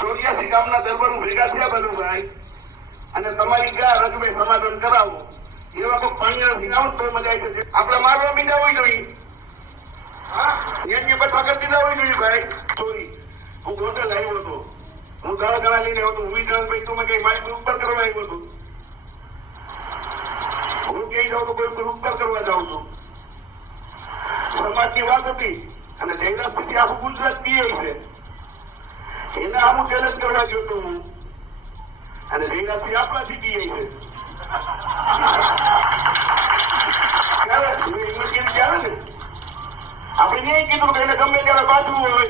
ચોર્યાસી ગામના દરબારો ભેગા થયા બલુભાઈ. અને તમારી ગા રજભાઈ સમાધાન કરાવો. એવા કોઈ પાણી નથી ના તો મજા આવી જશે. આપણે મારવા મીડા હોય જોઈએ એની પર પકડ દીધા હોય જોઈએ ભાઈ. સોરી હું ગોંડલ આવ્યો હતો. હું ઘણા ઘણા લઈને આવ્યો હતો. હું વિક્રાંતભાઈ તું મેં કઈ મારી પર ઉપર કરવા આવ્યો હતો? હું ક્યાંય જાઉં તો કોઈ પર ઉપર કરવા જાઉં છું. સમાજની વાત હતી. અને જયરાજ પછી આખું ગુજરાત પીએ છે. એને આમ ચેલેન્જ કરવા હતો હું. અને થી આપણાથી પીએ છે. આપણે નહીં કીધું કે એને ગમે ત્યારે બાજવું હોય,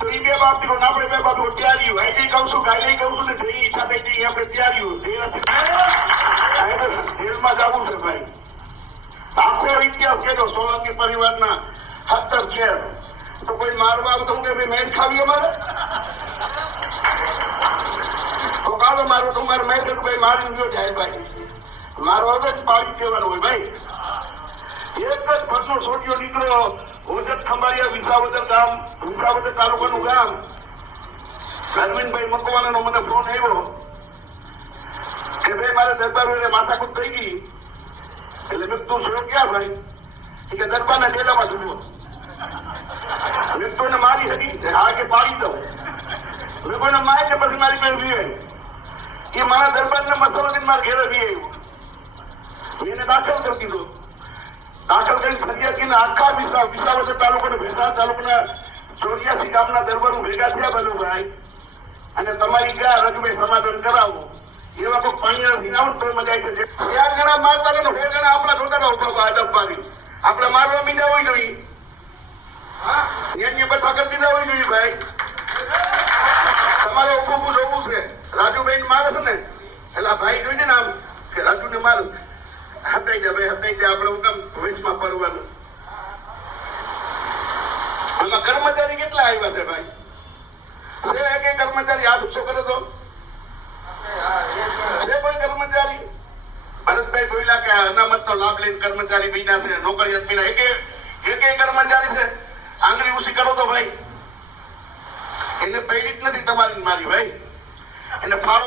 તો એ બે બાપ ને આપણે બે બાપ ત્યારી હોય. અહીં કહું છું કાલે કહું છું ને જે ઈચ્છા થઈ જઈ આપણે ત્યારી હોય. જેલમાં જવું છે ભાઈ. આખો ઇતિહાસ કેજો સોલંકી પરિવારના. આવતું કે ખાવી અમારે. કાલો મારું તો મારે મેચ ભાઈ, મારી ગયો જાય ભાઈ. મારો હવે જ પાડી દેવાનું હોય, ભાઈ. એક જ ભટનો છોટીઓ નીકળ્યો, ઓજત ખંભાળિયા વિસાવદર ગામ, વિસાવદર તાલુકાનું ગામ. અરવિંદભાઈ મકવાણાનો મને ફોન આવ્યો કે, ભાઈ, મારે દરબારોને માથાકૂટ થઈ ગઈ. એટલે મેં તું છો ક્યાં, ભાઈ? કે, દરબારના ડેલામાં જુઓ મેં કોઈને મારી હતી હા કે પાડી દઉં મેં કોઈને મારી કે પછી મારી બેન વી એ મારા દરબારને મસાલો દઈને મારા ઘેરે વી આવ્યો એને દાખલ કરી દીધો. દાખલ કરી ફરિયાદ કરીને આખા વિસા વિસાવદર તાલુકાના ભેસાણ તાલુકાના ચોર્યાસી ગામના દરબારો ભેગા થયા ભાઈ. અને તમારી ગા રજભાઈ સમાધાન કરાવો. એવા કોઈ પાણી નથી ના હોય તો મજા આવી શકે. ચાર ગણા મારતા કે બે ગણા આપણા જોતા ઊભા અડપ પાડી. આપણે મારવા મીંડા હોય જોઈએ એની બધા કરી દીધા હોય જોઈએ ભાઈ. તમારે ઉભું ઉભું જોવું છે. રાજુભાઈ ને મારે છે ને, એટલે આ ભાઈ જોઈને ને આમ કે રાજુ ને માર. હતાઈ જાય ભાઈ હતાઈ જાય આપણે હુકમ ભવિષ્યમાં પડવાનું. આમાં કર્મચારી કેટલા આવ્યા છે ભાઈ? છે એક કર્મચારી? હાથ ઊંચો કરે તો? છે કોઈ કર્મચારી? ભરતભાઈ ભોયલા કે અનામતનો લાભ લઈને કર્મચારી બીના છે નોકરિયાત બન્યા. એક એક કર્મચારી છે. આંગળી ઊંચી કરો તો ભાઈ. એને પૈડી જ નથી તમારી મારી ભાઈ. એને ફાળો